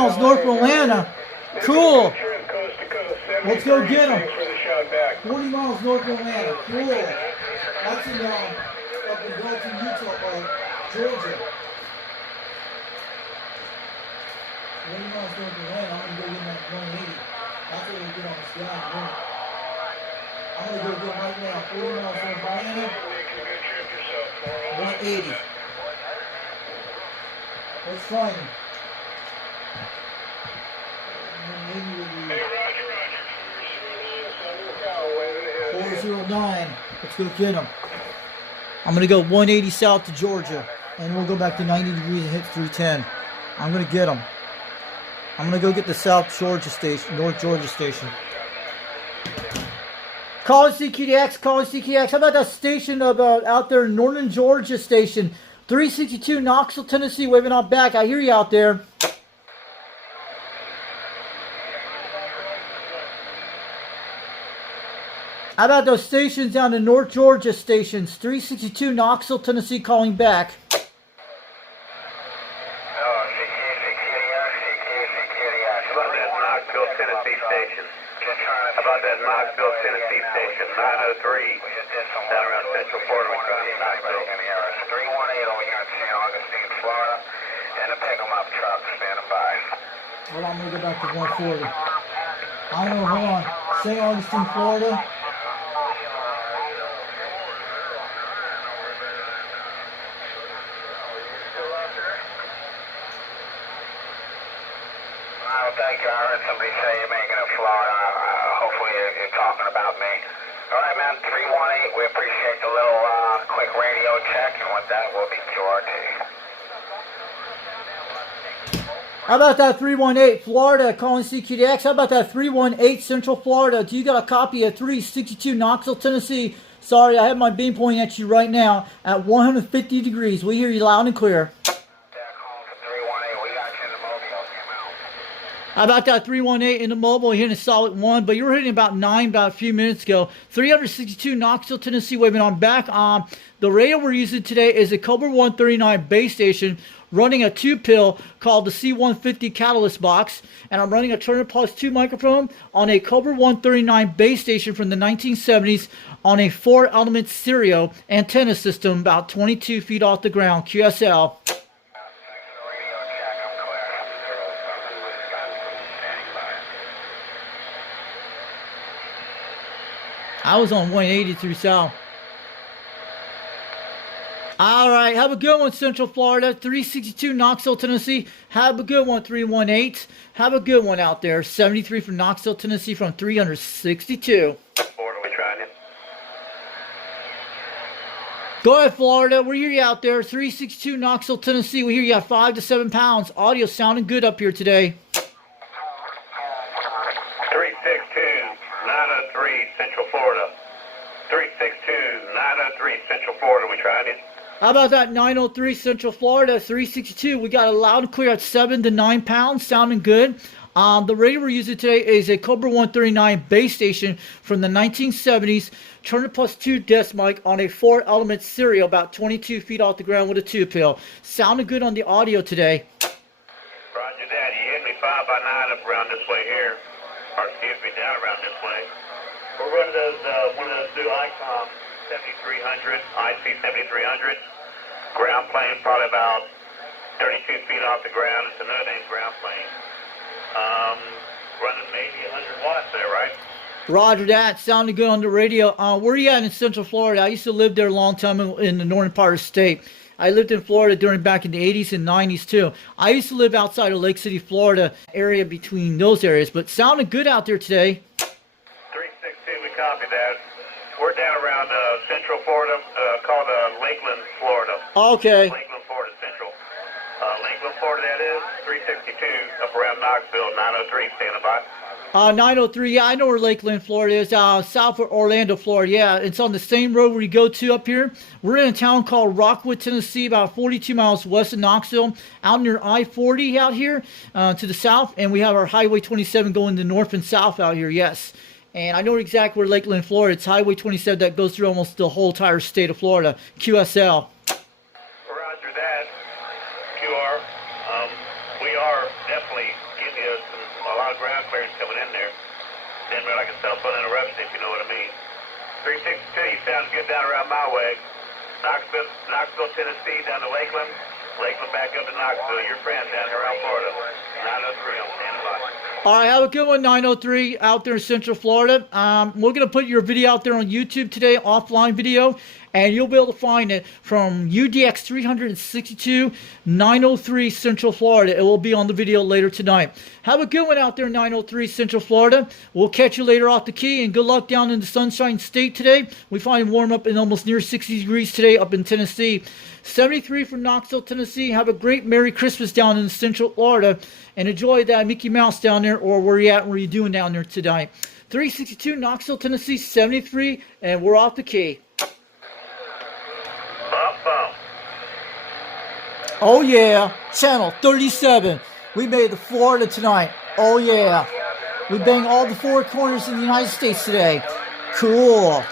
miles north of Atlanta. Cool. Let's go get them. 40 miles north of Atlanta. Cool. That's in up in Dalton, Utah, Georgia. 40 miles north of Atlanta. I'm gonna go get that 180. That's what we'll get on this guy in a minute. I'm gonna go get right now. 40 miles north of Atlanta. 180. Let's find him. 409. Let's go get him. I'm going to go 180 south to Georgia. And we'll go back to 90 degrees and hit 310. I'm going to get him. I'm going to go get the South Georgia station, North Georgia station. Calling CQDX, calling CQDX. How about that station out there in Northern Georgia station? 362 Knoxville, Tennessee, waving on back. I hear you out there. How about those stations down in North Georgia stations? 362 Knoxville, Tennessee, calling back. About that Knoxville, Tennessee station, 903, down around Central Florida, we're trying to Knoxville. 318 over here in St. Augustine, Florida, and a pick-em-up truck standing by. Hold on, I'm going to go back to 140. I don't know, hold on. St. Augustine, Florida. Thank you. I heard somebody say you're making it Florida. Hopefully you're talking about me. All right, man. 318. We appreciate the little quick radio check, and with that, we'll be QRT. How about that 318 Florida calling CQDX? How about that 318 Central Florida? Do you got a copy of 362 Knoxville, Tennessee? Sorry, I have my beam pointing at you right now at 150 degrees. We hear you loud and clear. How about that 318 in the mobile, hitting a solid 1, but you were hitting about 9 about a few minutes ago. 362 Knoxville, Tennessee, waving on back. The radio we're using today is a Cobra 139 base station running a 2-pill called the C150 Catalyst box, and I'm running a Turner Plus 2 microphone on a Cobra 139 base station from the 1970s on a 4-element stereo antenna system about 22 feet off the ground, QSL. I was on 180 through south. All right, have a good one, Central Florida. 362 Knoxville, Tennessee. Have a good one, 318. Have a good one out there. 73 from Knoxville, Tennessee from 362. Florida, we trying it. Go ahead, Florida. We hear you out there. 362 Knoxville, Tennessee. We hear you at 5 to 7 pounds. Audio sounding good up here today. 362 903 Central Florida. 362 903 Central Florida. We trying it. How about that 903 Central Florida, 362? We got a loud and clear at 7 to 9 pounds, sounding good. The radio we're using today is a Cobra 139 base station from the 1970s, Turner Plus 2 desk mic on a 4-element stereo about 22 feet off the ground with a 2-pill. Sounding good on the audio today. Roger that. You hit me 5 by 9 up around this way here. Or excuse me, down around this way. We're running one of those new ICOM 7300, IC 7300. Ground plane, probably about 32 feet off the ground. It's another name ground plane. Running maybe 100 watts there, right? Roger that. Sounding good on the radio. Where are you at in Central Florida? I used to live there a long time in the northern part of the state. I lived in Florida back in the 80s and 90s too. I used to live outside of Lake City, Florida, area between those areas, but sounding good out there today. 362, we copy that. We're down around Central Florida, called Lakeland, Florida. Okay. Lakeland, Florida, Central. Lakeland, Florida, that is. 362, up around Knoxville, 903, standing by. 903, yeah, I know where Lakeland, Florida is. South of Orlando, Florida. Yeah, it's on the same road where you go to up here. We're in a town called Rockwood, Tennessee, about 42 miles west of Knoxville, out near I-40 out here to the south. And we have our Highway 27 going to north and south out here, yes. And I know exactly where Lakeland, Florida. It's Highway 27 that goes through almost the whole entire state of Florida, QSL. Roger that, QR. We are definitely like a cell phone interruption, if you know what I mean. 362, you sound good down around my way. Knoxville, Tennessee, down to Lakeland. Lakeland back up to Knoxville. Your friend down here around Florida. 903, I'm standing by. All right, have a good one, 903 out there in Central Florida. We're going to put your video out there on YouTube today, offline video, and you'll be able to find it from UDX362, 903 Central Florida. It will be on the video later tonight. Have a good one out there, 903 Central Florida. We'll catch you later off the key, and good luck down in the Sunshine State today. We find warm up in almost near 60 degrees today up in Tennessee. 73 from Knoxville, Tennessee. Have a great Merry Christmas down in Central Florida, and enjoy that Mickey Mouse down there, or where you at, what are you doing down there tonight. 362 Knoxville, Tennessee, 73, and we're off the key. Oh yeah, channel 37. We made it to Florida tonight. Oh yeah. We banged all the four corners in the United States today. Cool.